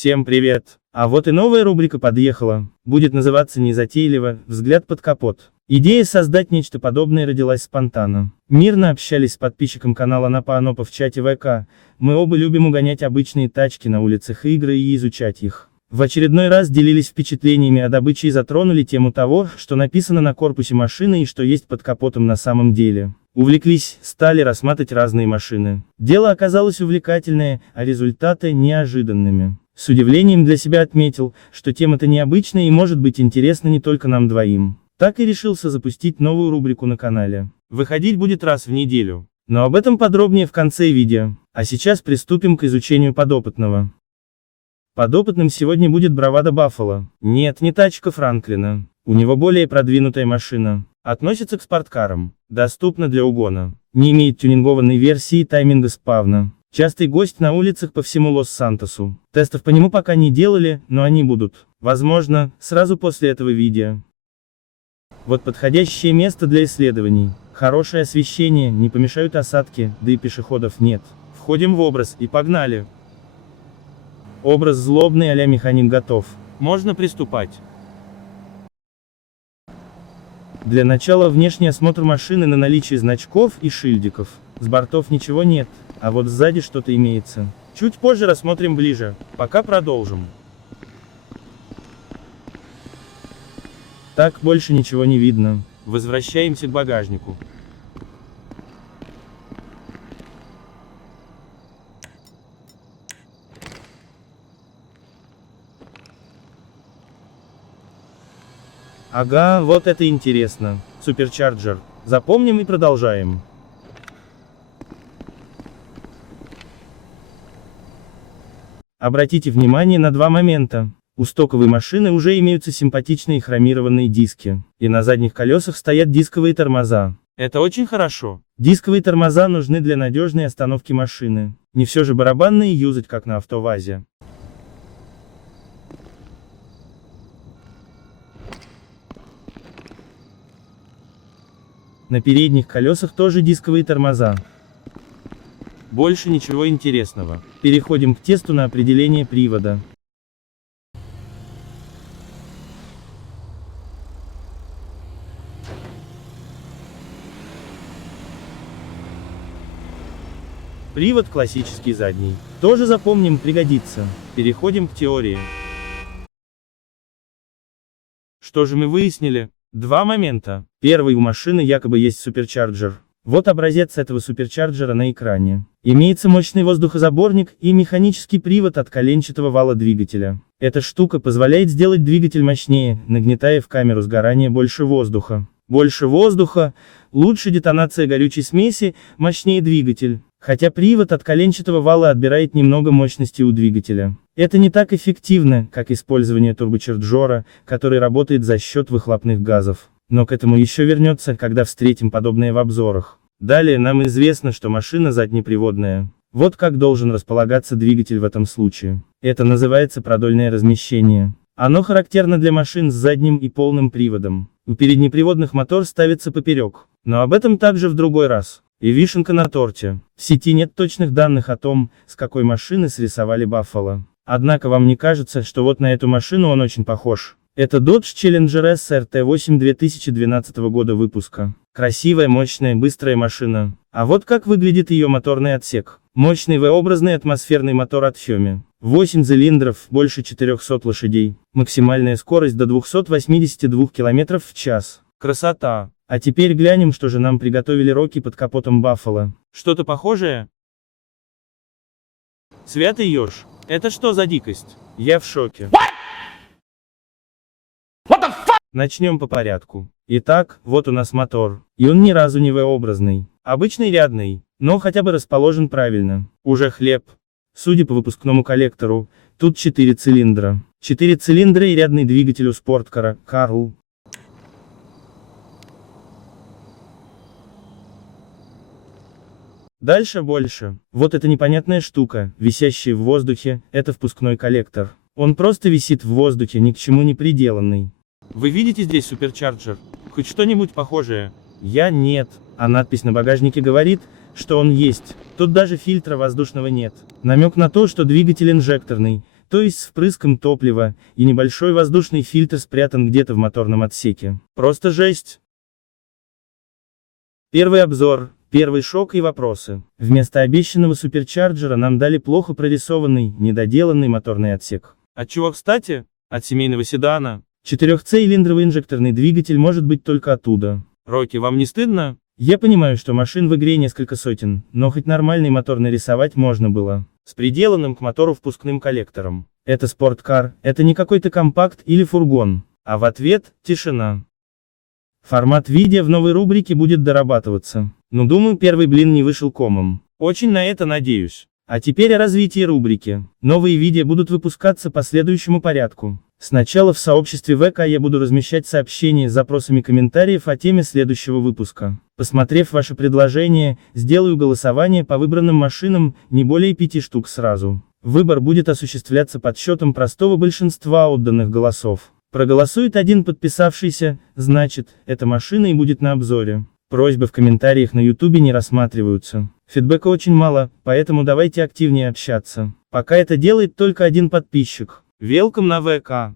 Всем привет! А вот и новая рубрика подъехала. Будет называться незатейливо «Взгляд под капот». Идея создать нечто подобное родилась спонтанно. Мирно общались с подписчиком канала Напа Анопа в чате ВК. Мы оба любим угонять обычные тачки на улицах игры и изучать их. В очередной раз делились впечатлениями о добыче и затронули тему того, что написано на корпусе машины и что есть под капотом на самом деле. Увлеклись, стали рассматривать разные машины. Дело оказалось увлекательное, а результаты неожиданными. С удивлением для себя отметил, что тема-то необычная и может быть интересна не только нам двоим. Так и решился запустить новую рубрику на канале. Выходить будет раз в неделю. Но об этом подробнее в конце видео. А сейчас приступим к изучению подопытного. Подопытным сегодня будет Бравада Баффало. Нет, не тачка Франклина. У него более продвинутая машина. Относится к спорткарам. Доступна для угона. Не имеет тюнингованной версии тайминга спавна. Частый гость на улицах по всему Лос-Сантосу. Тестов по нему пока не делали, но они будут. Возможно, сразу после этого видео. Вот подходящее место для исследований. Хорошее освещение, не помешают осадки, да и пешеходов нет. Входим в образ и погнали. Образ злобный а-ля механик готов. Можно приступать. Для начала внешний осмотр машины на наличие значков и шильдиков. С бортов ничего нет, а вот сзади что-то имеется. Чуть позже рассмотрим ближе, пока продолжим. Так, больше ничего не видно. Возвращаемся к багажнику. Ага, вот это интересно. Суперчарджер. Запомним и продолжаем. Обратите внимание на два момента. У стоковой машины уже имеются симпатичные хромированные диски. И на задних колесах стоят дисковые тормоза. Это очень хорошо. Дисковые тормоза нужны для надежной остановки машины. Не все же барабанные юзать как на АвтоВАЗе. На передних колесах тоже дисковые тормоза. Больше ничего интересного. Переходим к тесту на определение привода. Привод классический задний. Тоже запомним, пригодится. Переходим к теории. Что же мы выяснили? Два момента. Первый, у машины якобы есть суперчарджер. Вот образец этого суперчарджера на экране. Имеется мощный воздухозаборник и механический привод от коленчатого вала двигателя. Эта штука позволяет сделать двигатель мощнее, нагнетая в камеру сгорания больше воздуха. Больше воздуха, лучше детонация горючей смеси, мощнее двигатель. Хотя привод от коленчатого вала отбирает немного мощности у двигателя. Это не так эффективно, как использование турбочарджера, который работает за счет выхлопных газов. Но к этому еще вернется, когда встретим подобное в обзорах. Далее нам известно, что машина заднеприводная. Вот как должен располагаться двигатель в этом случае. Это называется продольное размещение. Оно характерно для машин с задним и полным приводом. У переднеприводных мотор ставится поперек. Но об этом также в другой раз. И вишенка на торте. В сети нет точных данных о том, с какой машины срисовали Баффало. Однако вам не кажется, что вот на эту машину он очень похож? Это Dodge Challenger SRT8 2012 года выпуска. Красивая, мощная, быстрая машина. А вот как выглядит ее моторный отсек. Мощный V-образный атмосферный мотор от Hyundai. 8 цилиндров, больше 400 лошадей. Максимальная скорость до 282 км в час. Красота! А теперь глянем, что же нам приготовили Рокки под капотом Баффало. Что-то похожее? Святый еж. Это что за дикость? Я в шоке. Начнем по порядку. Итак, вот у нас мотор. И он ни разу не V-образный. Обычный рядный, но хотя бы расположен правильно. Уже хлеб. Судя по выпускному коллектору, тут 4 цилиндра. 4 цилиндра и рядный двигатель у спорткара, Карл. Дальше больше. Вот эта непонятная штука, висящая в воздухе, это впускной коллектор. Он просто висит в воздухе, ни к чему не приделанный. Вы видите здесь суперчарджер? Хоть что-нибудь похожее? Я нет, а надпись на багажнике говорит, что он есть. Тут даже фильтра воздушного нет. Намек на то, что двигатель инжекторный, то есть с впрыском топлива, и небольшой воздушный фильтр спрятан где-то в моторном отсеке. Просто жесть. Первый обзор, первый шок и вопросы. Вместо обещанного суперчарджера нам дали плохо прорисованный, недоделанный моторный отсек. От чего, кстати? От семейного седана. Четырехцилиндровый инжекторный двигатель может быть только оттуда. Рокки, вам не стыдно? Я понимаю, что машин в игре несколько сотен, но хоть нормальный мотор нарисовать можно было. С приделанным к мотору впускным коллектором. Это спорткар, это не какой-то компакт или фургон. А в ответ – тишина. Формат видео в новой рубрике будет дорабатываться. Но думаю, первый блин не вышел комом. Очень на это надеюсь. А теперь о развитии рубрики. Новые видео будут выпускаться по следующему порядку. Сначала в сообществе ВК я буду размещать сообщения с запросами комментариев о теме следующего выпуска. Посмотрев ваши предложения, сделаю голосование по выбранным машинам, не более 5 штук сразу. Выбор будет осуществляться подсчетом простого большинства отданных голосов. Проголосует один подписавшийся, значит, эта машина и будет на обзоре. Просьбы в комментариях на YouTube не рассматриваются. Фидбэка очень мало, поэтому давайте активнее общаться. Пока это делает только один подписчик. Welcome на ВК.